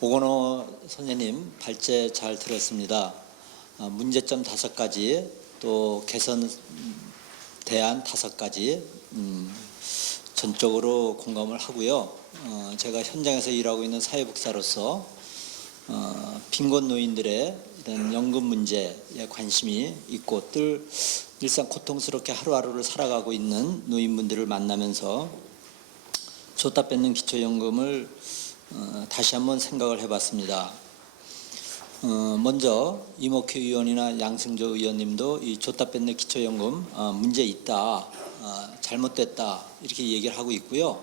오건호 선생님 발제 잘 들었습니다. 문제점 5가지, 또 개선 대안 5가지 전적으로 공감을 하고요. 제가 현장에서 일하고 있는 사회복지사로서 빈곤 노인들의 이런 연금 문제에 관심이 있고 일상 고통스럽게 하루하루를 살아가고 있는 노인분들을 만나면서 줬다 뺏는 기초연금을 다시 한번 생각을 해봤습니다. 먼저 이목희 의원이나 양승조 의원님도 이 줬다 뺏는 기초연금 문제 있다, 잘못됐다 이렇게 얘기를 하고 있고요.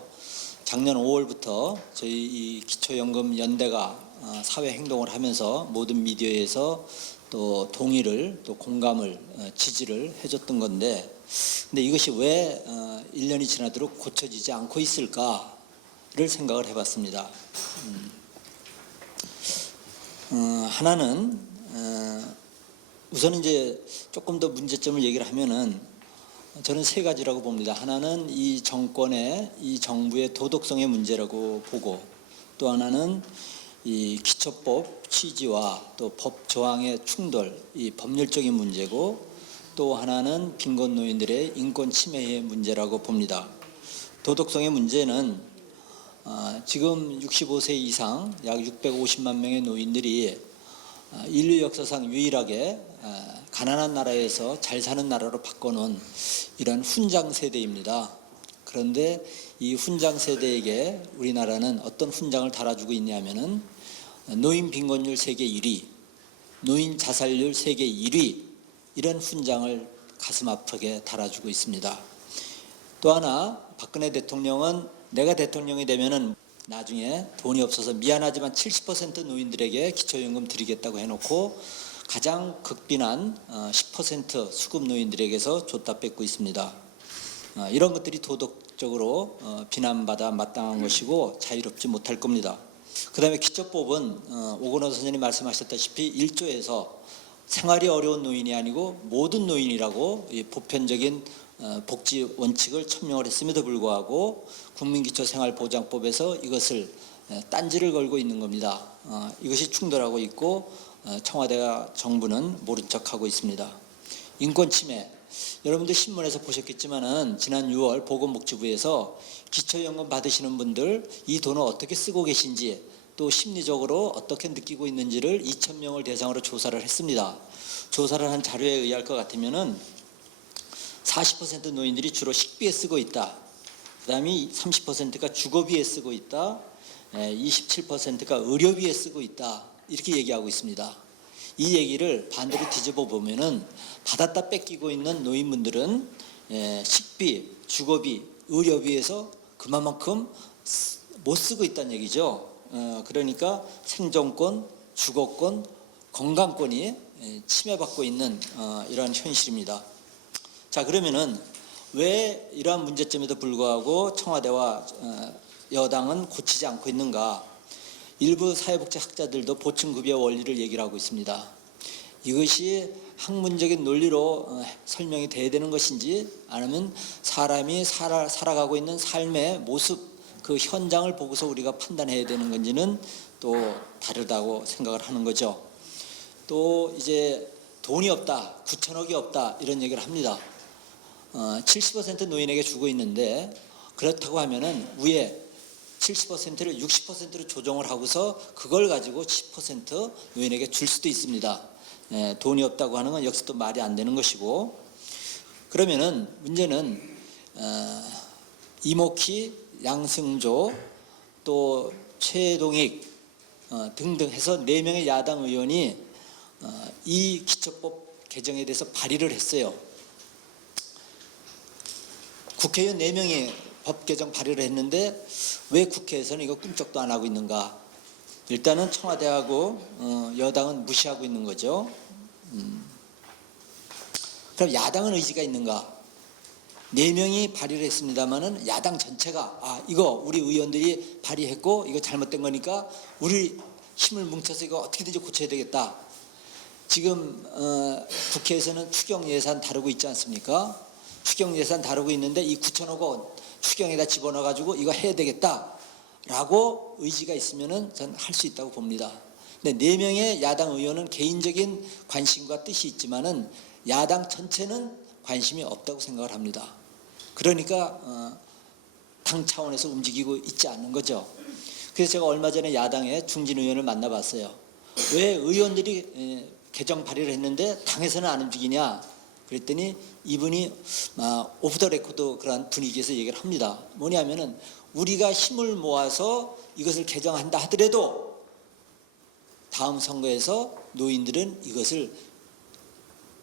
작년 5월부터 저희 이 기초연금 연대가 사회 행동을 하면서 모든 미디어에서 또 동의를 또 공감을 지지를 해줬던 건데, 근데 이것이 왜 1년이 지나도록 고쳐지지 않고 있을까를 생각을 해봤습니다. 하나는 우선 이제 조금 더 문제점을 얘기를 하면은 저는 3가지라고 봅니다. 하나는 이 정권의, 이 정부의 도덕성의 문제라고 보고, 또 하나는 이 기초법 취지와 또 법 조항의 충돌, 이 법률적인 문제고, 또 하나는 빈곤 노인들의 인권 침해의 문제라고 봅니다. 도덕성의 문제는 지금 65세 이상 약 650만 명의 노인들이 인류 역사상 유일하게 가난한 나라에서 잘 사는 나라로 바꿔놓은 이런 훈장 세대입니다. 그런데 이 훈장 세대에게 우리나라는 어떤 훈장을 달아주고 있냐면은 노인 빈곤율 세계 1위, 노인 자살률 세계 1위, 이런 훈장을 가슴 아프게 달아주고 있습니다. 또 하나, 박근혜 대통령은 내가 대통령이 되면은 나중에 돈이 없어서 미안하지만 70% 노인들에게 기초연금 드리겠다고 해놓고 가장 극빈한 10% 수급 노인들에게서 줬다 뺏고 있습니다. 이런 것들이 도덕적으로 비난받아 마땅한 것이고 자유롭지 못할 겁니다. 그 다음에 기초법은 오건호 선생님이 말씀하셨다시피 1조에서 생활이 어려운 노인이 아니고 모든 노인이라고 보편적인 복지 원칙을 천명을 했음에도 불구하고 국민기초생활보장법에서 이것을 딴지를 걸고 있는 겁니다. 이것이 충돌하고 있고 청와대와 정부는 모른 척하고 있습니다. 인권 침해, 여러분들 신문에서 보셨겠지만은 지난 6월 보건복지부에서 기초연금 받으시는 분들 이 돈을 어떻게 쓰고 계신지, 또 심리적으로 어떻게 느끼고 있는지를 2,000명을 대상으로 조사를 했습니다. 조사를 한 자료에 의할 것 같으면은 40% 노인들이 주로 식비에 쓰고 있다. 그 다음에 30%가 주거비에 쓰고 있다. 27%가 의료비에 쓰고 있다. 이렇게 얘기하고 있습니다. 이 얘기를 반대로 뒤집어 보면은 받았다 뺏기고 있는 노인분들은 식비, 주거비, 의료비에서 그만큼 못 쓰고 있다는 얘기죠. 그러니까 생존권, 주거권, 건강권이 침해받고 있는 이러한 현실입니다. 자, 그러면은 왜 이러한 문제점에도 불구하고 청와대와 여당은 고치지 않고 있는가? 일부 사회복지학자들도 보충급여 원리를 얘기를 하고 있습니다. 이것이 학문적인 논리로 설명이 돼야 되는 것인지, 아니면 사람이 살아가고 있는 삶의 모습, 그 현장을 보고서 우리가 판단해야 되는 건지는 또 다르다고 생각을 하는 거죠. 또 이제 돈이 없다, 9천억이 없다 이런 얘기를 합니다. 70% 노인에게 주고 있는데, 그렇다고 하면은 위에 70%를 60%로 조정을 하고서 그걸 가지고 10% 노인에게 줄 수도 있습니다. 돈이 없다고 하는 건 역시 또 말이 안 되는 것이고, 그러면은 문제는 이목희, 양승조, 또 최동익 등등 해서 4명의 야당 의원이 이 기초법 개정에 대해서 발의를 했어요. 국회의원 4명이 법 개정 발의를 했는데 왜 국회에서는 이거 꿈쩍도 안 하고 있는가? 일단은 청와대하고 여당은 무시하고 있는 거죠. 그럼 야당은 의지가 있는가? 4명이 발의를 했습니다마는 야당 전체가 이거 우리 의원들이 발의했고 이거 잘못된 거니까 우리 힘을 뭉쳐서 이거 어떻게든지 고쳐야 되겠다. 지금 국회에서는 추경 예산 다루고 있지 않습니까? 추경 예산 다루고 있는데 이 9천억 원 추경에다 집어넣어 가지고 이거 해야 되겠다 라고 의지가 있으면은 저는 할 수 있다고 봅니다. 근데 4명의 야당 의원은 개인적인 관심과 뜻이 있지만은 야당 전체는 관심이 없다고 생각을 합니다. 그러니까 당 차원에서 움직이고 있지 않는 거죠. 그래서 제가 얼마 전에 야당의 중진 의원을 만나봤어요. 왜 의원들이 개정 발의를 했는데 당에서는 안 움직이냐? 그랬더니 이분이 오프 더 레코드 그런 분위기에서 얘기를 합니다. 뭐냐면은 우리가 힘을 모아서 이것을 개정한다 하더라도 다음 선거에서 노인들은 이것을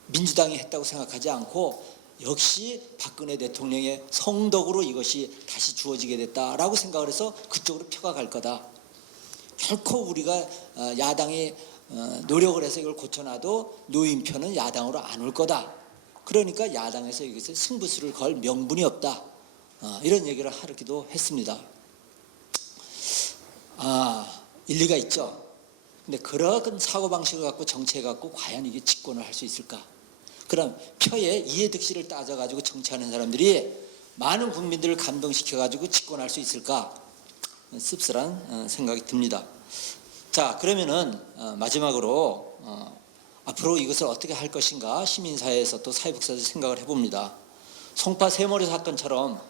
민주당이 했다고 생각하지 않고 역시 박근혜 대통령의 성덕으로 이것이 다시 주어지게 됐다라고 생각을 해서 그쪽으로 표가 갈 거다. 결코 우리가 야당이 노력을 해서 이걸 고쳐놔도 노인표는 야당으로 안 올 거다. 그러니까 야당에서 이것에 승부수를 걸 명분이 없다. 이런 얘기를 하기도 했습니다. 일리가 있죠. 근데 그런 사고방식을 갖고 정치해 갖고 과연 이게 집권을 할 수 있을까? 그럼 표에 이해득실을 따져가지고 정치하는 사람들이 많은 국민들을 감동시켜가지고 집권할 수 있을까? 씁쓸한 생각이 듭니다. 자, 그러면은 마지막으로 앞으로 이것을 어떻게 할 것인가 시민사회에서 또 사회복지사들 생각을 해봅니다. 송파 세모리 사건처럼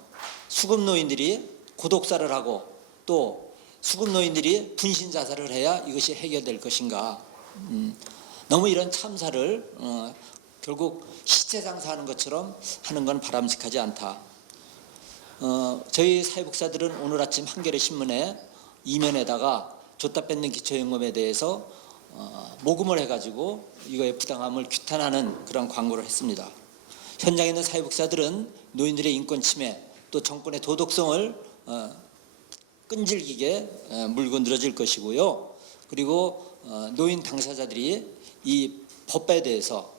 수급노인들이 고독사를 하고 또 수급노인들이 분신자살을 해야 이것이 해결될 것인가. 너무 이런 참사를 결국 시체장사하는 것처럼 하는 건 바람직하지 않다. 저희 사회복지사들은 오늘 아침 한겨레 신문에 이면에다가 줬다 뺏는 기초연금에 대해서 모금을 해가지고 이거의 부당함을 규탄하는 그런 광고를 했습니다. 현장에 있는 사회복지사들은 노인들의 인권 침해 또 정권의 도덕성을 끈질기게 물고 늘어질 것이고요. 그리고 노인 당사자들이 이 법에 대해서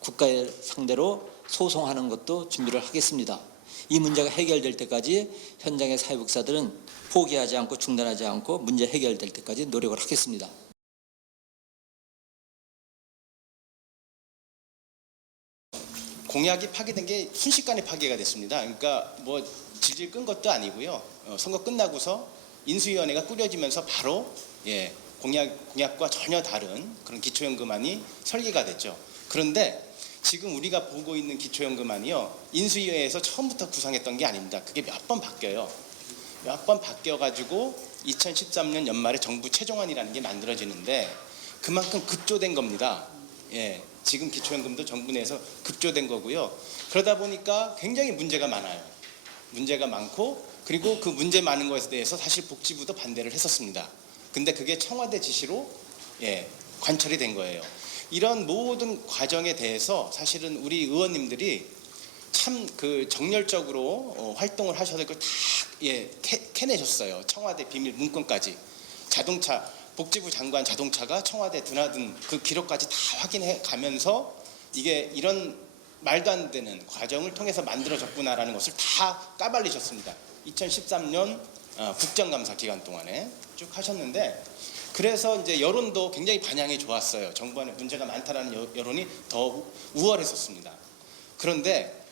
국가의 상대로 소송하는 것도 준비를 하겠습니다. 이 문제가 해결될 때까지 현장의 사회복지사들은 포기하지 않고 중단하지 않고 문제 해결될 때까지 노력을 하겠습니다. 공약이 파기된 게 순식간에 파기가 됐습니다. 그러니까 뭐 질질 끈 것도 아니고요. 선거 끝나고서 인수위원회가 꾸려지면서 바로 공약과 전혀 다른 그런 기초연금안이 설계가 됐죠. 그런데 지금 우리가 보고 있는 기초연금안이요, 인수위회에서 처음부터 구상했던 게 아닙니다. 그게 몇 번 바뀌어요. 몇 번 바뀌어가지고 2013년 연말에 정부 최종안이라는 게 만들어지는데 그만큼 급조된 겁니다. 지금 기초연금도 정부 내에서 급조된 거고요. 그러다 보니까 굉장히 문제가 많아요. 문제가 많고, 그리고 그 문제 많은 것에 대해서 사실 복지부도 반대를 했었습니다. 근데 그게 청와대 지시로 관철이 된 거예요. 이런 모든 과정에 대해서 사실은 우리 의원님들이 참 정열적으로 활동을 하셔서 그걸 다 캐내셨어요. 청와대 비밀 문건까지. 자동차, 복지부 장관 자동차가 청와대 드나든 그 기록까지 다 확인해 가면서 이게 이런 말도 안 되는 과정을 통해서 만들어졌구나라는 것을 다 까발리셨습니다. 2013년 국정감사 기간 동안에 쭉 하셨는데, 그래서 이제 여론도 굉장히 반향이 좋았어요. 정부 안에 문제가 많다라는 여론이 더 우월했었습니다. 그런데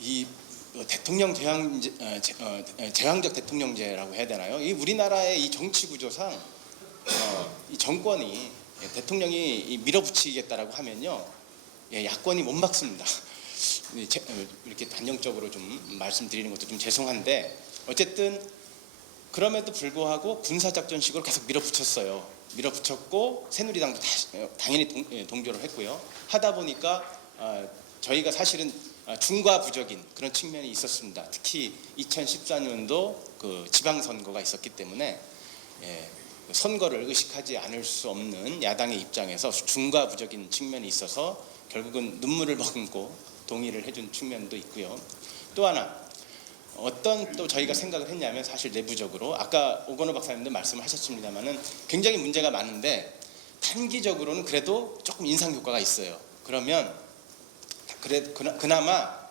이 대통령 제왕적 대통령제라고 해야 되나요? 이 우리나라의 이 정치 구조상 이 정권이 대통령이 밀어붙이겠다라고 하면요, 야권이 못 막습니다. 이렇게 단정적으로 좀 말씀드리는 것도 좀 죄송한데, 어쨌든 그럼에도 불구하고 군사작전식으로 계속 밀어붙였어요. 밀어붙였고 새누리당도 당연히 동조를 했고요. 하다 보니까 저희가 사실은 중과부적인 그런 측면이 있었습니다. 특히 2014년도 그 지방선거가 있었기 때문에 선거를 의식하지 않을 수 없는 야당의 입장에서 중과부적인 측면이 있어서 결국은 눈물을 머금고 동의를 해준 측면도 있고요. 또 하나 어떤 또 저희가 생각을 했냐면, 사실 내부적으로 아까 오건호 박사님도 말씀을 하셨습니다만은 굉장히 문제가 많은데 단기적으로는 그래도 조금 인상 효과가 있어요. 그러면 그나마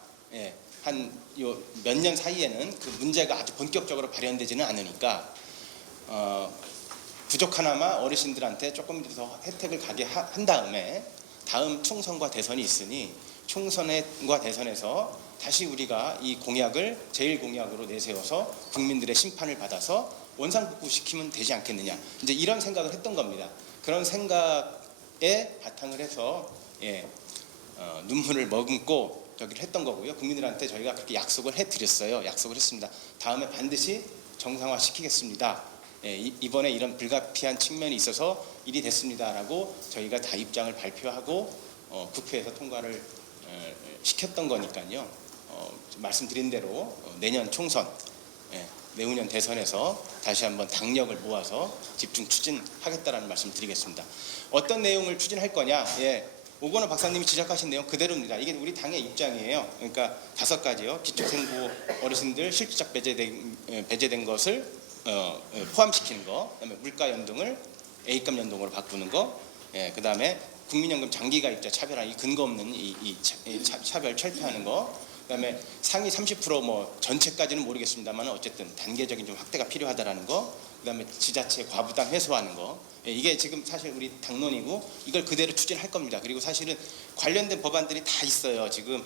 한 몇 년 사이에는 그 문제가 아주 본격적으로 발현되지는 않으니까 부족하나마 어르신들한테 조금 더 혜택을 가게 한 다음에 다음 총선과 대선이 있으니 총선과 대선에서 다시 우리가 이 공약을 제일 공약으로 내세워서 국민들의 심판을 받아서 원상복구시키면 되지 않겠느냐. 이제 이런 생각을 했던 겁니다. 그런 생각에 바탕을 해서 눈물을 머금고 저기를 했던 거고요. 국민들한테 저희가 그렇게 약속을 해드렸어요. 약속을 했습니다. 다음에 반드시 정상화시키겠습니다. 이번에 이런 불가피한 측면이 있어서 일이 됐습니다라고 저희가 다 입장을 발표하고 국회에서 통과를 시켰던 거니까요. 말씀드린 대로 내년 총선, 내후년 대선에서 다시 한번 당력을 모아서 집중 추진하겠다라는 말씀 드리겠습니다. 어떤 내용을 추진할 거냐? 오건호 박사님이 지적하신 내용 그대로입니다. 이게 우리 당의 입장이에요. 그러니까 5가지요. 기초생보 어르신들 실질적 배제된 것을 포함시키는 거, 그다음에 물가 연동을 A급 연동으로 바꾸는 거, 그다음에 국민연금 장기가입자 차별화, 이 근거 없는 이 차별 철폐하는 거, 그다음에 상위 30% 전체까지는 모르겠습니다만 어쨌든 단계적인 좀 확대가 필요하다라는 거, 그다음에 지자체 과부담 해소하는 거, 이게 지금 사실 우리 당론이고 이걸 그대로 추진할 겁니다. 그리고 사실은 관련된 법안들이 다 있어요. 지금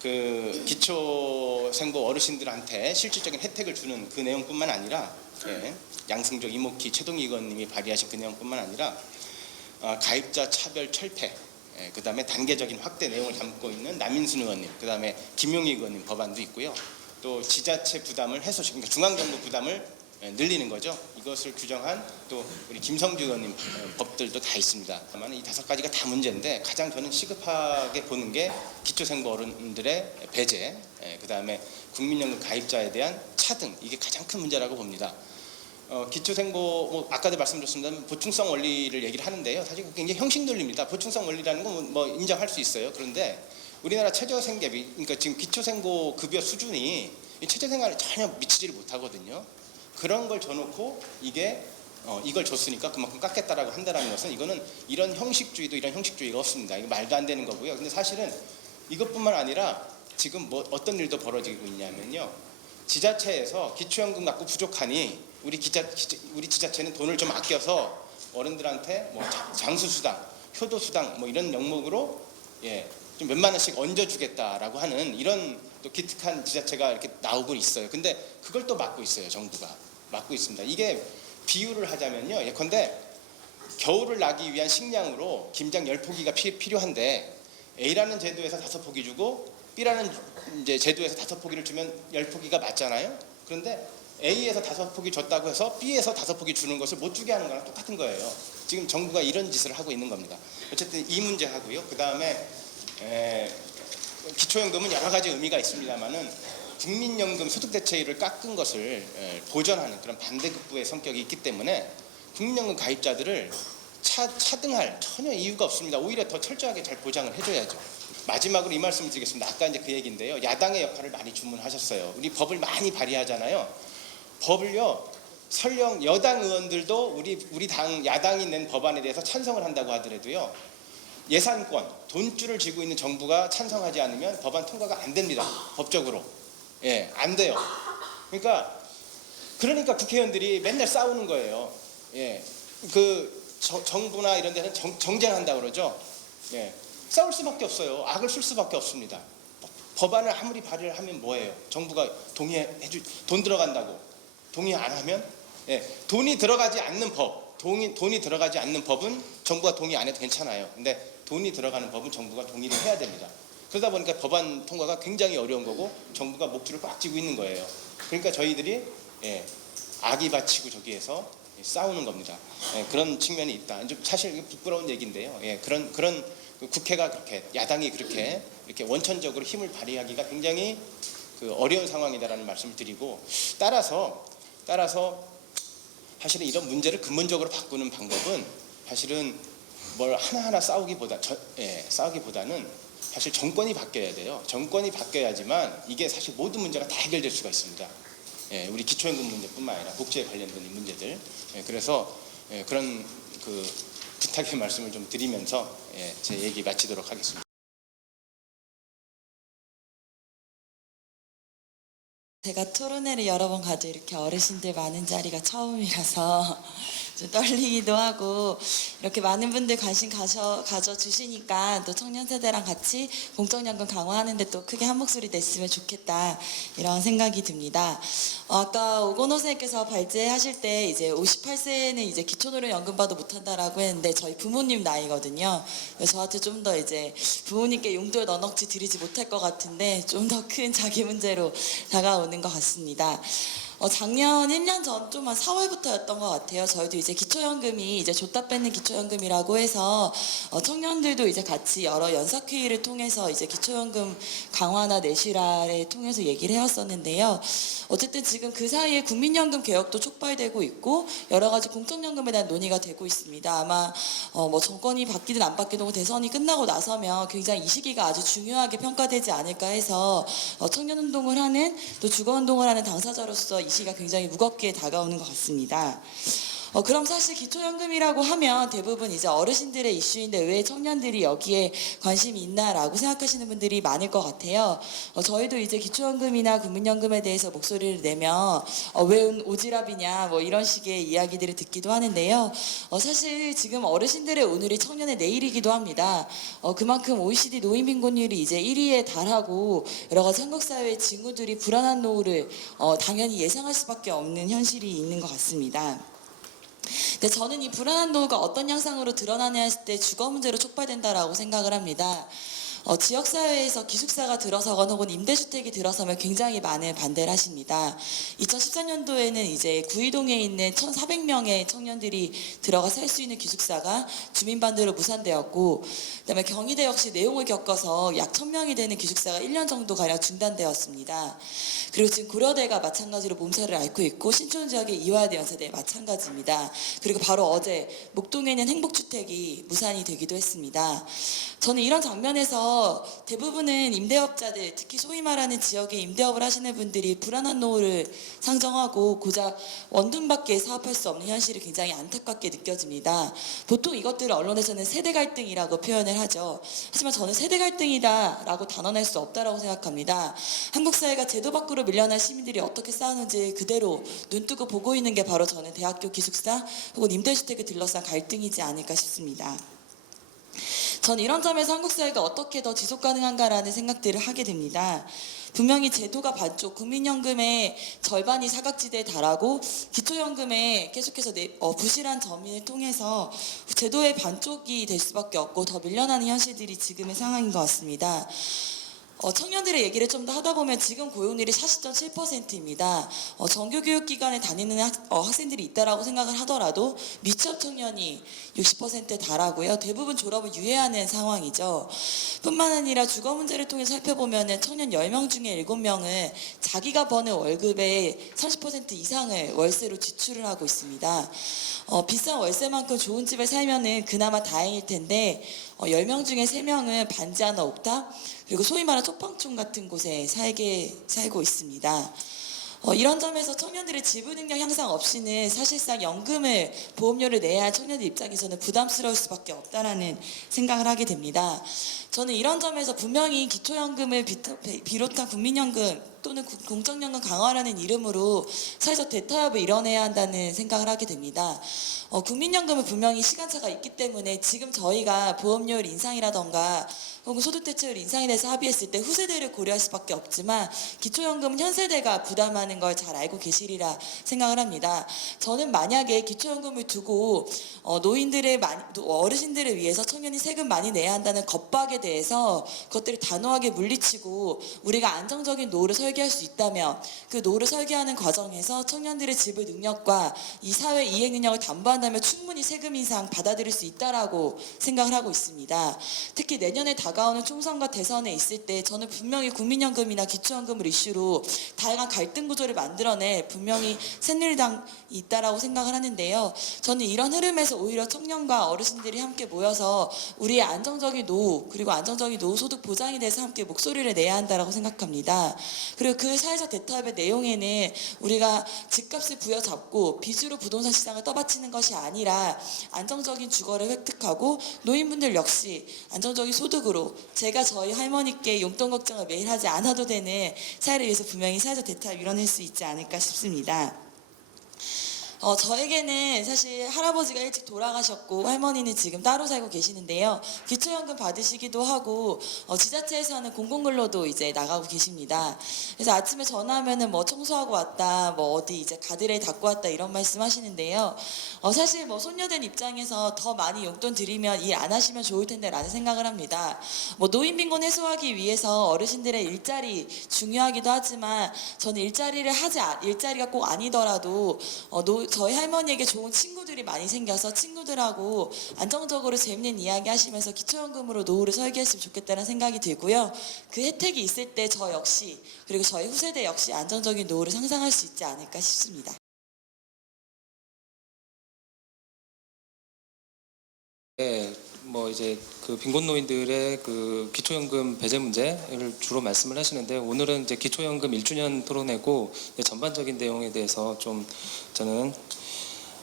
그 기초생보 어르신들한테 실질적인 혜택을 주는 그 내용뿐만 아니라 양승조 이목희 최동희 의원님이 발의하신 그 내용뿐만 아니라 가입자 차별 철폐, 그 다음에 단계적인 확대 내용을 담고 있는 남인순 의원님, 그 다음에 김용희 의원님 법안도 있고요. 또 지자체 부담을 해소시키는, 그러니까 중앙정부 부담을 늘리는 거죠. 이것을 규정한 또 우리 김성주 의원님 법들도 다 있습니다. 다만 이 5가지가 다 문제인데 가장 저는 시급하게 보는 게 기초생보 어른들의 배제, 그 다음에 국민연금 가입자에 대한 차등, 이게 가장 큰 문제라고 봅니다. 기초생보 아까도 말씀드렸습니다. 보충성 원리를 얘기를 하는데요. 사실 굉장히 형식 논리입니다. 보충성 원리라는 건 뭐 인정할 수 있어요. 그런데 우리나라 최저생계비, 그러니까 지금 기초생보 급여 수준이 최저생활에 전혀 미치지를 못하거든요. 그런 걸 줘놓고 이걸 줬으니까 그만큼 깎겠다라고 한다는 것은 이거는 이런 형식주의도 이런 형식주의가 없습니다. 이거 말도 안 되는 거고요. 근데 사실은 이것뿐만 아니라 지금 어떤 일도 벌어지고 있냐면요. 지자체에서 기초연금 갖고 부족하니 우리 지자체는 돈을 좀 아껴서 어른들한테 장수수당, 효도수당 이런 명목으로 좀 몇만 원씩 얹어주겠다라고 하는 이런 또 기특한 지자체가 이렇게 나오고 있어요. 근데 그걸 또 막고 있어요. 정부가 막고 있습니다. 이게 비유를 하자면요. 예컨대 겨울을 나기 위한 식량으로 김장 10포기가 필요한데 A라는 제도에서 5포기 주고 B라는 이제 제도에서 5포기를 주면 10포기가 맞잖아요. 그런데 A에서 5포기 줬다고 해서 B에서 5포기 주는 것을 못 주게 하는 거랑 똑같은 거예요. 지금 정부가 이런 짓을 하고 있는 겁니다. 어쨌든 이 문제 하고요. 그 다음에 기초연금은 여러 가지 의미가 있습니다만은 국민연금 소득대체율을 깎은 것을 보전하는 그런 반대급부의 성격이 있기 때문에 국민연금 가입자들을 차등할 전혀 이유가 없습니다. 오히려 더 철저하게 잘 보장을 해줘야죠. 마지막으로 이 말씀을 드리겠습니다. 아까 이제 그 얘기인데요. 야당의 역할을 많이 주문하셨어요. 우리 법을 많이 발의하잖아요. 법을요. 설령 여당 의원들도 우리 당 야당이 낸 법안에 대해서 찬성을 한다고 하더라도요. 예산권, 돈줄을 쥐고 있는 정부가 찬성하지 않으면 법안 통과가 안 됩니다. 법적으로. 안 돼요. 그러니까 국회의원들이 맨날 싸우는 거예요. 정부나 이런 데는 정쟁한다고 그러죠. 싸울 수밖에 없어요. 악을 쓸 수밖에 없습니다. 법안을 아무리 발의를 하면 뭐예요? 정부가 돈 들어간다고 동의 안 하면 돈이 들어가지 않는 돈이 들어가지 않는 법은 정부가 동의 안 해도 괜찮아요. 근데 돈이 들어가는 법은 정부가 동의를 해야 됩니다. 그러다 보니까 법안 통과가 굉장히 어려운 거고 정부가 목줄을 꽉 쥐고 있는 거예요. 그러니까 저희들이 악이 바치고 저기에서 싸우는 겁니다. 그런 측면이 있다. 좀 사실 부끄러운 얘기인데요. 그런 국회가 그렇게 야당이 그렇게 이렇게 원천적으로 힘을 발휘하기가 굉장히 어려운 상황이다라는 말씀을 드리고 따라서 사실은 이런 문제를 근본적으로 바꾸는 방법은 사실은 뭘 하나하나 싸우기보다는 사실 정권이 바뀌어야 돼요. 정권이 바뀌어야지만 이게 사실 모든 문제가 다 해결될 수가 있습니다. 우리 기초연금 문제뿐만 아니라 복지에 관련된 이 문제들. 그래서 그런 부탁의 말씀을 좀 드리면서 제 얘기 마치도록 하겠습니다. 제가 토론회를 여러 번 가도 이렇게 어르신들 많은 자리가 처음이라서 좀 떨리기도 하고 이렇게 많은 분들 관심 가져주시니까 또 청년 세대랑 같이 공적연금 강화하는데 또 크게 한 목소리 냈으면 좋겠다 이런 생각이 듭니다. 아까 오건호 선생님께서 발제하실 때 이제 58세는 이제 기초노령연금 받도 못한다라고 했는데 저희 부모님 나이거든요. 그래서 저한테 좀 더 이제 부모님께 용돈 넉넉지 드리지 못할 것 같은데 좀 더 큰 자기 문제로 다가오는 것 같습니다. 작년 1년 전 좀 한 4월부터였던 것 같아요. 저희도 이제 기초연금이 이제 줬다 뺏는 기초연금이라고 해서 청년들도 이제 같이 여러 연석회의를 통해서 이제 기초연금 강화나 내실화를 통해서 얘기를 해왔었는데요. 어쨌든 지금 그 사이에 국민연금 개혁도 촉발되고 있고 여러 가지 공적연금에 대한 논의가 되고 있습니다. 아마 뭐 정권이 바뀌든 안 바뀌든 대선이 끝나고 나서면 굉장히 이 시기가 아주 중요하게 평가되지 않을까 해서 청년운동을 하는 또 주거운동을 하는 당사자로서 이 시기가 굉장히 무겁게 다가오는 것 같습니다. 그럼 사실 기초연금이라고 하면 대부분 이제 어르신들의 이슈인데 왜 청년들이 여기에 관심이 있나라고 생각하시는 분들이 많을 것 같아요. 저희도 이제 기초연금이나 국민연금에 대해서 목소리를 내면 왜 오지랖이냐 뭐 이런 식의 이야기들을 듣기도 하는데요. 사실 지금 어르신들의 오늘이 청년의 내일이기도 합니다. 그만큼 OECD 노인빈곤율이 이제 1위에 달하고 여러 가지 한국 사회의 징후들이 불안한 노후를 당연히 예상할 수밖에 없는 현실이 있는 것 같습니다. 근데 저는 이 불안한 노후가 어떤 양상으로 드러나냐 했을 때 주거 문제로 촉발된다라고 생각을 합니다. 지역사회에서 기숙사가 들어서거나 혹은 임대주택이 들어서면 굉장히 많은 반대를 하십니다. 2014년도에는 이제 구이동에 있는 1,400명의 청년들이 들어가 살 수 있는 기숙사가 주민반대로 무산되었고, 그다음에 경희대 역시 내용을 겪어서 약 1,000명이 되는 기숙사가 1년 정도 가량 중단되었습니다. 그리고 지금 고려대가 마찬가지로 몸살을 앓고 있고 신촌 지역의 이화여대 연세대 마찬가지입니다. 그리고 바로 어제 목동에 있는 행복주택이 무산이 되기도 했습니다. 저는 이런 장면에서 대부분은 임대업자들, 특히 소위 말하는 지역에 임대업을 하시는 분들이 불안한 노후를 상정하고 고작 원룸밖에 사업할 수 없는 현실이 굉장히 안타깝게 느껴집니다. 보통 이것들을 언론에서는 세대 갈등이라고 표현을 하죠. 하지만 저는 세대 갈등이다라고 단언할 수 없다라고 생각합니다. 한국 사회가 제도 밖으로 밀려난 시민들이 어떻게 싸우는지 그대로 눈뜨고 보고 있는 게 바로 저는 대학교 기숙사 혹은 임대주택을 둘러싼 갈등이지 않을까 싶습니다. 전 이런 점에서 한국 사회가 어떻게 더 지속 가능한가라는 생각들을 하게 됩니다. 분명히 제도가 반쪽, 국민연금의 절반이 사각지대에 달하고 기초연금에 계속해서 부실한 점을 통해서 제도의 반쪽이 될 수밖에 없고 더 밀려나는 현실들이 지금의 상황인 것 같습니다. 청년들의 얘기를 좀 더 하다 보면 지금 고용률이 40.7%입니다. 정규교육기관에 다니는 학생들이 있다라고 생각을 하더라도 미취업 청년이 60%에 달하고요. 대부분 졸업을 유예하는 상황이죠. 뿐만 아니라 주거 문제를 통해 살펴보면 청년 10명 중에 7명은 자기가 버는 월급의 30% 이상을 월세로 지출을 하고 있습니다. 비싼 월세만큼 좋은 집에 살면은 그나마 다행일 텐데 10명 중에 3명은 반지 하나 옥탑 그리고 소위 말하는 쪽방촌 같은 곳에 살고 있습니다. 이런 점에서 청년들의 지불 능력 향상 없이는 사실상 연금을 보험료를 내야 할 청년들 입장에서는 부담스러울 수밖에 없다라는 생각을 하게 됩니다. 저는 이런 점에서 분명히 기초연금을 비롯한 국민연금 또는 공적연금 강화라는 이름으로 사회적 대타협을 이뤄내야 한다는 생각을 하게 됩니다. 국민연금은 분명히 시간차가 있기 때문에 지금 저희가 보험료율 인상이라던가 혹은 소득대체율 인상에 대해서 합의했을 때 후세대를 고려할 수밖에 없지만 기초연금은 현세대가 부담하는 걸 잘 알고 계시리라 생각을 합니다. 저는 만약에 기초연금을 두고 어르신들을 위해서 청년이 세금 많이 내야 한다는 겁박에 대해서 그것들을 단호하게 물리치고 우리가 안정적인 노후를 설계할 수 있다면 그 노후를 설계하는 과정에서 청년들의 지불 능력과 이 사회 이행 능력을 담보한다면 충분히 세금 인상 받아들일 수 있다라고 생각을 하고 있습니다. 특히 내년에 다가오는 총선과 대선에 있을 때 저는 분명히 국민연금이나 기초연금을 이슈로 다양한 갈등 구조를 만들어내 분명히 새누리당이 있다라고 생각을 하는데요. 저는 이런 흐름에서 오히려 청년과 어르신들이 함께 모여서 우리의 안정적인 노후 그리고 안정적인 노후소득 보장에 대해서 함께 목소리를 내야 한다라고 생각합니다. 그리고 그 사회적 대타협의 내용에는 우리가 집값을 부여잡고 빚으로 부동산 시장을 떠받치는 것이 아니라 안정적인 주거를 획득하고 노인분들 역시 안정적인 소득으로 제가 저희 할머니께 용돈 걱정을 매일 하지 않아도 되는 사회를 위해서 분명히 사회적 대타협을 이뤄낼 수 있지 않을까 싶습니다. 저에게는 사실 할아버지가 일찍 돌아가셨고 할머니는 지금 따로 살고 계시는데요. 기초연금 받으시기도 하고 지자체에서 하는 공공근로도 이제 나가고 계십니다. 그래서 아침에 전화하면은 뭐 청소하고 왔다, 뭐 어디 이제 가드레일 닦고 왔다 이런 말씀하시는데요. 사실 뭐 손녀된 입장에서 더 많이 용돈 드리면 일 안 하시면 좋을 텐데라는 생각을 합니다. 뭐 노인 빈곤 해소하기 위해서 어르신들의 일자리 중요하기도 하지만 저는 일자리가 꼭 아니더라도 저희 할머니에게 좋은 친구들이 많이 생겨서 친구들하고 안정적으로 재밌는 이야기 하시면서 기초연금으로 노후를 설계했으면 좋겠다는 생각이 들고요. 그 혜택이 있을 때 저 역시 그리고 저희 후세대 역시 안정적인 노후를 상상할 수 있지 않을까 싶습니다. 네, 뭐 이제 그 빈곤 노인들의 그 기초연금 배제 문제를 주로 말씀을 하시는데 오늘은 이제 기초연금 1주년 토론회고 전반적인 내용에 대해서 좀 저는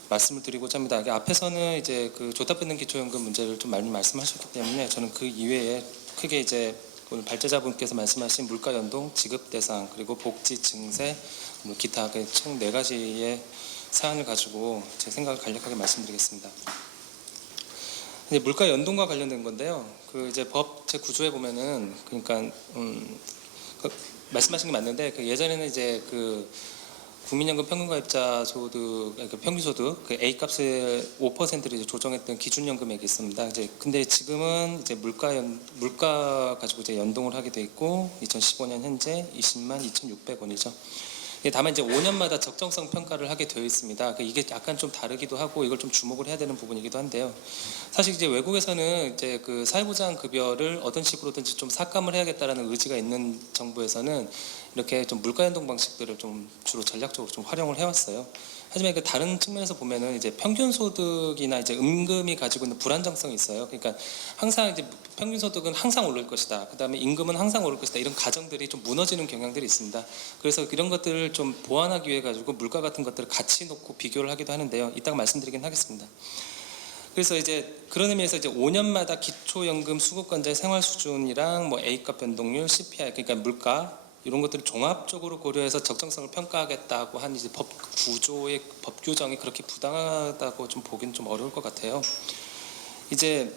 말씀을 드리고자 합니다. 앞에서는 이제 그 조답받는 기초연금 문제를 좀 많이 말씀하셨기 때문에 저는 그 이외에 크게 이제 오늘 발제자분께서 말씀하신 물가 연동, 지급 대상, 그리고 복지 증세, 뭐 기타 총 4가지의 사안을 가지고 제 생각을 간략하게 말씀드리겠습니다. 이제 물가 연동과 관련된 건데요. 그 이제 법 제 구조에 보면은 그러니까 그 말씀하신 게 맞는데 그 예전에는 이제 그 국민연금 평균가입자 소득, 그러니까 평균소득 그 A 값을 5%를 이제 조정했던 기준연금액이 있습니다. 이제 근데 지금은 이제 물가 가지고 이제 연동을 하게 돼 있고 2015년 현재 20만 2,600원이죠. 다만 이제 5년마다 적정성 평가를 하게 되어 있습니다. 이게 약간 좀 다르기도 하고 이걸 좀 주목을 해야 되는 부분이기도 한데요. 사실 이제 외국에서는 이제 그 사회보장 급여를 어떤 식으로든지 좀 삭감을 해야겠다라는 의지가 있는 정부에서는 이렇게 좀 물가 연동 방식들을 좀 주로 전략적으로 좀 활용을 해왔어요. 하지만 그 다른 측면에서 보면은 이제 평균 소득이나 이제 임금이 가지고 있는 불안정성이 있어요. 그러니까 항상 이제 평균 소득은 항상 오를 것이다. 그다음에 임금은 항상 오를 것이다. 이런 가정들이 좀 무너지는 경향들이 있습니다. 그래서 이런 것들을 좀 보완하기 위해 가지고 물가 같은 것들을 같이 놓고 비교를 하기도 하는데요. 이따가 말씀드리긴 하겠습니다. 그래서 이제 그런 의미에서 이제 5년마다 기초연금 수급권자의 생활 수준이랑 뭐 A값 변동률, CPI 그러니까 물가 이런 것들을 종합적으로 고려해서 적정성을 평가하겠다고 한 이제 법 구조의 법 규정이 그렇게 부당하다고 좀 보기는 좀 어려울 것 같아요. 이제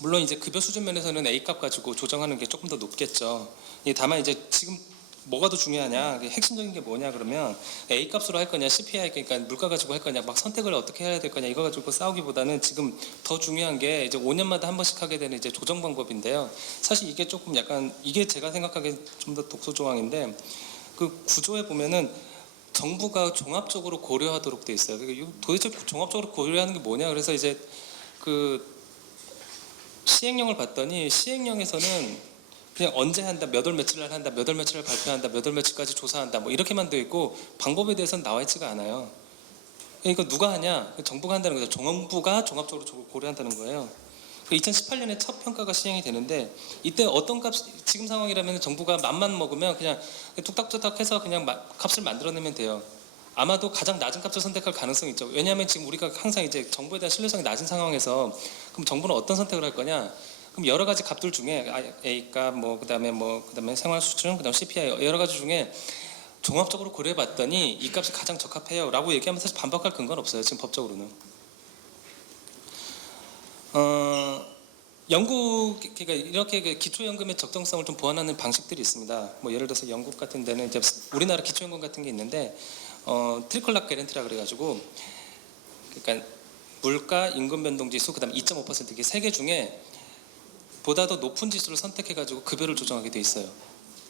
물론 이제 급여 수준 면에서는 A값 가지고 조정하는 게 조금 더 높겠죠. 다만 이제 지금 뭐가 더 중요하냐, 핵심적인 게 뭐냐 그러면 A값으로 할 거냐, CPI 그러니까 물가 가지고 할 거냐, 막 선택을 어떻게 해야 될 거냐 이거 가지고 싸우기보다는 지금 더 중요한 게 이제 5년마다 한 번씩 하게 되는 이제 조정 방법인데요. 사실 이게 조금 약간 이게 제가 생각하기에 좀 더 독소 조항인데 그 구조에 보면은 정부가 종합적으로 고려하도록 돼 있어요. 도대체 종합적으로 고려하는 게 뭐냐? 그래서 이제 그 시행령을 봤더니 시행령에서는 그냥 언제 한다, 몇 월 며칠 날 한다, 몇 월 며칠 날 발표한다, 몇 월 며칠까지 조사한다, 뭐 이렇게만 되어 있고 방법에 대해서는 나와 있지가 않아요. 이거 누가 하냐? 정부가 한다는 거죠. 정부가 종합적으로 고려한다는 거예요. 2018년에 첫 평가가 시행이 되는데 이때 어떤 값 지금 상황이라면 정부가 맘만 먹으면 그냥 뚝딱뚝딱 해서 그냥 값을 만들어내면 돼요. 아마도 가장 낮은 값을 선택할 가능성이 있죠. 왜냐하면 지금 우리가 항상 이제 정부에 대한 신뢰성이 낮은 상황에서 그럼 정부는 어떤 선택을 할 거냐? 그럼 여러 가지 값들 중에 A값, 그다음에 생활 수준, 그다음 CPI 여러 가지 중에 종합적으로 고려해봤더니 이 값이 가장 적합해요라고 얘기하면 사실 반박할 근거는 없어요. 지금 법적으로는. 영국 그러니까 이렇게 기초연금의 적정성을 좀 보완하는 방식들이 있습니다. 뭐 예를 들어서 영국 같은 데는 이제 우리나라 기초연금 같은 게 있는데 트리클락 개런티라 그래가지고 그러니까 물가, 임금 변동 지수, 그다음 2.5% 이게 세 개 중에 보다 더 높은 지수를 선택해가지고 급여를 조정하게 돼 있어요.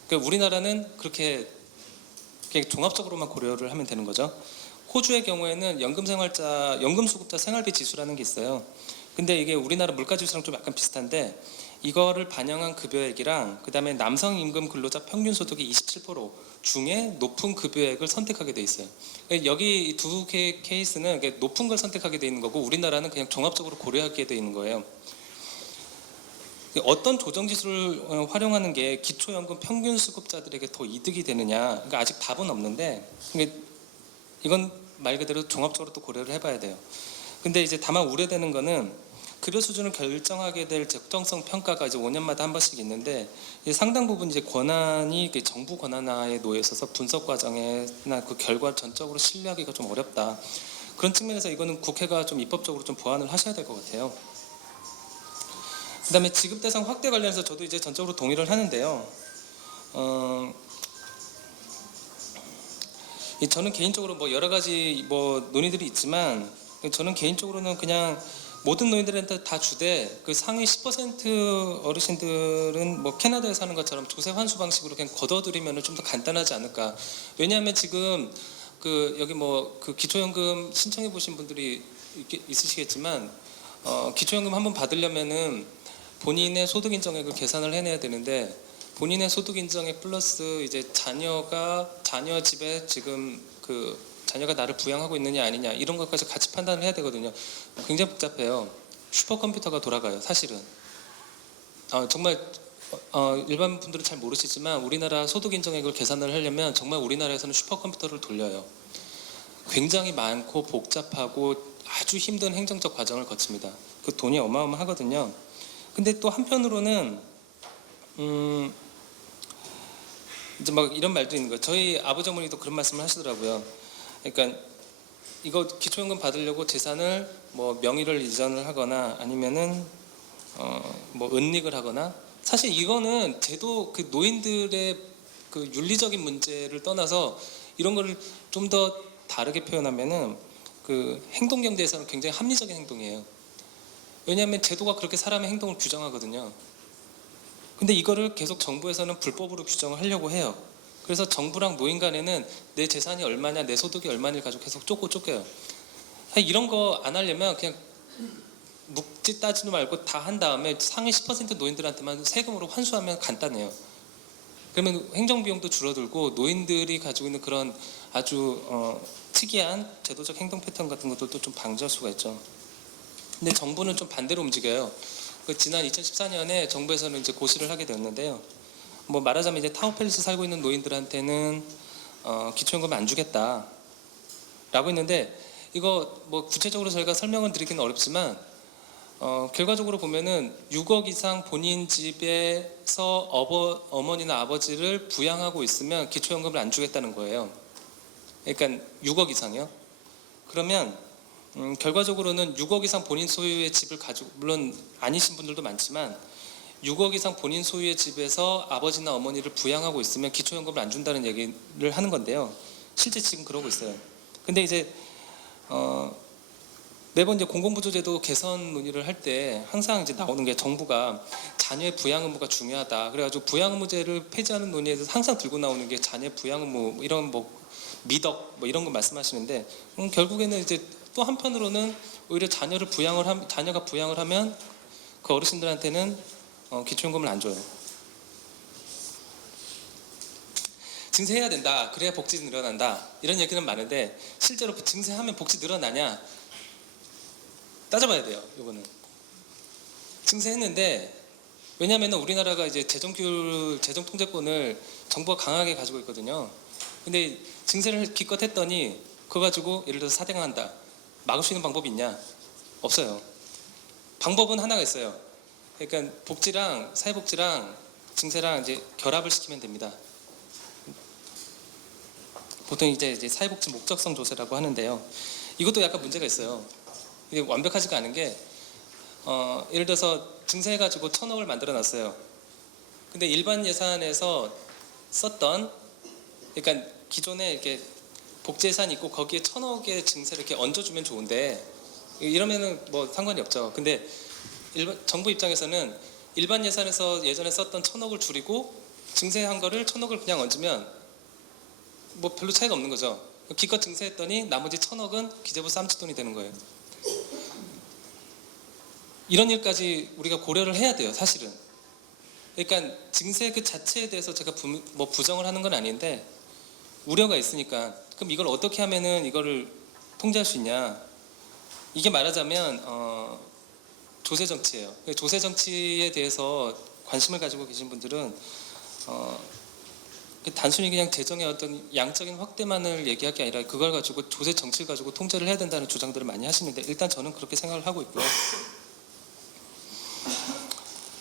그러니까 우리나라는 그렇게 종합적으로만 고려를 하면 되는 거죠. 호주의 경우에는 연금 수급자 생활비 지수라는 게 있어요. 근데 이게 우리나라 물가 지수랑 좀 약간 비슷한데 이거를 반영한 급여액이랑 그다음에 남성 임금 근로자 평균 소득이 27% 중에 높은 급여액을 선택하게 돼 있어요. 여기 두 개 케이스는 높은 걸 선택하게 돼 있는 거고 우리나라는 그냥 종합적으로 고려하게 돼 있는 거예요. 어떤 조정 지수를 활용하는 게 기초연금 평균 수급자들에게 더 이득이 되느냐? 그러니까 아직 답은 없는데 이건 말 그대로 종합적으로 또 고려를 해봐야 돼요. 근데 이제 다만 우려되는 거는 급여 수준을 결정하게 될 적정성 평가가 이제 5년마다 한 번씩 있는데 상당 부분 이제 권한이 정부 권한하에 놓여 있어서 분석 과정에나 그 결과를 전적으로 신뢰하기가 좀 어렵다. 그런 측면에서 이거는 국회가 좀 입법적으로 좀 보완을 하셔야 될 것 같아요. 그다음에 지급 대상 확대 관련해서 저도 이제 전적으로 동의를 하는데요. 저는 개인적으로 뭐 여러 가지 뭐 논의들이 있지만 저는 개인적으로는 그냥 모든 노인들한테 다 주되 그 상위 10% 어르신들은 뭐 캐나다에 사는 것처럼 조세 환수 방식으로 그냥 걷어들이면 좀 더 간단하지 않을까. 왜냐하면 지금 그 여기 뭐 그 기초연금 신청해 보신 분들이 있으시겠지만 기초연금 한번 받으려면은 본인의 소득 인정액을 계산을 해내야 되는데 본인의 소득 인정액 플러스 이제 자녀 집에 지금 그 자녀가 나를 부양하고 있느냐 아니냐 이런 것까지 같이 판단을 해야 되거든요. 굉장히 복잡해요. 슈퍼컴퓨터가 돌아가요, 사실은. 정말 일반 분들은 잘 모르시지만 우리나라 소득 인정액을 계산을 하려면 정말 우리나라에서는 슈퍼컴퓨터를 돌려요. 굉장히 많고 복잡하고 아주 힘든 행정적 과정을 거칩니다. 그 돈이 어마어마하거든요. 근데 또 한편으로는 이제 막 이런 말도 있는 거예요. 저희 아버지 어머니도 그런 말씀을 하시더라고요. 그러니까 이거 기초연금 받으려고 재산을 뭐 명의를 이전을 하거나 아니면은 뭐 은닉을 하거나 사실 이거는 제도 그 노인들의 그 윤리적인 문제를 떠나서 이런 거를 좀 더 다르게 표현하면은 그 행동 경제에서는 굉장히 합리적인 행동이에요. 왜냐하면 제도가 그렇게 사람의 행동을 규정하거든요. 근데 이거를 계속 정부에서는 불법으로 규정을 하려고 해요. 그래서 정부랑 노인 간에는 내 재산이 얼마냐, 내 소득이 얼마냐를 가지고 계속 쫓겨요. 이런 거 안 하려면 그냥 묵지 따지지 말고 다 한 다음에 상위 10% 노인들한테만 세금으로 환수하면 간단해요. 그러면 행정비용도 줄어들고 노인들이 가지고 있는 그런 아주 특이한 제도적 행동 패턴 같은 것들도 좀 방지할 수가 있죠. 근데 정부는 좀 반대로 움직여요. 지난 2014년에 정부에서는 이제 고시를 하게 되었는데요. 뭐 말하자면 이제 타워팰리스 살고 있는 노인들한테는 기초연금 안 주겠다라고 했는데 이거 뭐 구체적으로 저희가 설명을 드리기는 어렵지만 결과적으로 보면은 6억 이상 본인 집에서 어머니나 아버지를 부양하고 있으면 기초연금을 안 주겠다는 거예요. 그러니까 6억 이상이요. 그러면 결과적으로는 6억 이상 본인 소유의 집을 가지고 물론 아니신 분들도 많지만 6억 이상 본인 소유의 집에서 아버지나 어머니를 부양하고 있으면 기초연금을 안 준다는 얘기를 하는 건데요. 실제 지금 그러고 있어요. 근데 이제 매번 이제 공공부조제도 개선 논의를 할 때 항상 이제 나오는 게 정부가 자녀의 부양 의무가 중요하다. 그래가지고 부양 의무제를 폐지하는 논의에서 항상 들고 나오는 게 자녀 부양 의무 이런 뭐 미덕 뭐 이런 거 말씀하시는데 결국에는 이제 또 한편으로는 오히려 자녀가 부양을 하면 그 어르신들한테는 기초연금을 안 줘요. 증세해야 된다. 그래야 복지 늘어난다. 이런 얘기는 많은데 실제로 증세하면 복지 늘어나냐? 따져봐야 돼요. 이거는 증세했는데 왜냐하면 우리나라가 이제 재정 통제권을 정부가 강하게 가지고 있거든요. 근데 증세를 기껏 했더니 그거 가지고 예를 들어서 사대강한다. 막을 수 있는 방법이 있냐? 없어요. 방법은 하나가 있어요. 그러니까 복지랑 사회복지랑 증세랑 이제 결합을 시키면 됩니다. 보통 이제 사회복지 목적성 조세라고 하는데요. 이것도 약간 문제가 있어요. 이게 완벽하지가 않은 게 예를 들어서 증세해가지고 1,000억을 만들어놨어요. 근데 일반 예산에서 썼던 그러니까 기존에 이렇게 복지 예산이 있고 거기에 1,000억의 증세를 이렇게 얹어주면 좋은데 이러면은 뭐 상관이 없죠. 근데 정부 입장에서는 일반 예산에서 예전에 썼던 1,000억을 줄이고 증세한 거를 1,000억을 그냥 얹으면 뭐 별로 차이가 없는 거죠. 기껏 증세했더니 나머지 1,000억은 기재부 쌈짓돈이 되는 거예요. 이런 일까지 우리가 고려를 해야 돼요, 사실은. 그러니까 증세 그 자체에 대해서 제가 부정을 하는 건 아닌데 우려가 있으니까 그럼 이걸 어떻게 하면은 이거를 통제할 수 있냐? 이게 말하자면 조세 정치예요. 조세 정치에 대해서 관심을 가지고 계신 분들은 단순히 그냥 재정의 어떤 양적인 확대만을 얘기할 게 아니라 그걸 가지고 조세 정치를 가지고 통제를 해야 된다는 주장들을 많이 하시는데 일단 저는 그렇게 생각을 하고 있고요.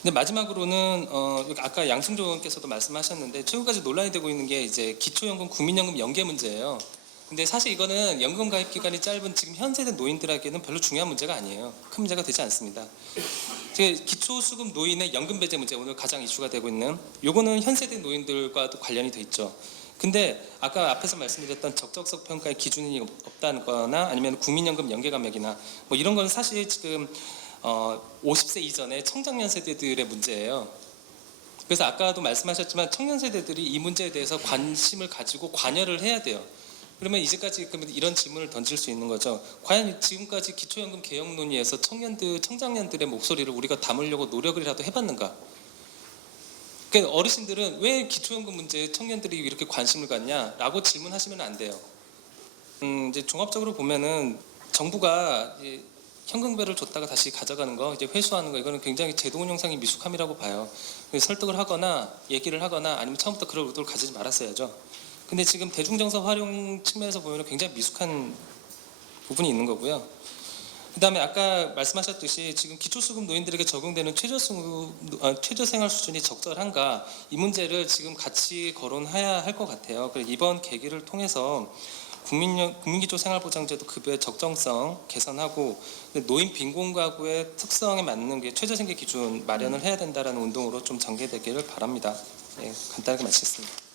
근데 마지막으로는 아까 양승조 의원께서도 말씀하셨는데 최근까지 논란이 되고 있는 게 이제 기초연금, 국민연금 연계 문제예요. 근데 사실 이거는 연금 가입 기간이 짧은 지금 현 세대 노인들에게는 별로 중요한 문제가 아니에요. 큰 문제가 되지 않습니다. 기초수급 노인의 연금 배제 문제, 오늘 가장 이슈가 되고 있는 요거는 현 세대 노인들과도 관련이 돼 있죠. 근데 아까 앞에서 말씀드렸던 적정성 평가의 기준이 없다는 거나 아니면 국민연금 연계감액이나 뭐 이런 건 사실 지금 50세 이전의 청장년 세대들의 문제예요. 그래서 아까도 말씀하셨지만 청년 세대들이 이 문제에 대해서 관심을 가지고 관여를 해야 돼요. 그러면 이제까지 이런 질문을 던질 수 있는 거죠. 과연 지금까지 기초연금 개혁 논의에서 청장년들의 목소리를 우리가 담으려고 노력이라도 해봤는가? 그러니까 어르신들은 왜 기초연금 문제에 청년들이 이렇게 관심을 갖냐라고 질문하시면 안 돼요. 이제 종합적으로 보면은 정부가 이제 현금배를 줬다가 다시 가져가는 거, 이제 회수하는 거, 이거는 굉장히 제도 운영상의 미숙함이라고 봐요. 설득을 하거나 얘기를 하거나 아니면 처음부터 그럴 의도를 가지지 말았어야죠. 근데 지금 대중정서 활용 측면에서 보면 굉장히 미숙한 부분이 있는 거고요. 그다음에 아까 말씀하셨듯이 지금 기초수급 노인들에게 적용되는 최저생활 수준이 적절한가, 이 문제를 지금 같이 거론해야 할 것 같아요. 그래서 이번 계기를 통해서 국민기초생활보장제도 급여의 적정성 개선하고 노인 빈곤 가구의 특성에 맞는 게 최저생계 기준 마련을 해야 된다라는 운동으로 좀 전개되기를 바랍니다. 예, 간단하게 마치겠습니다.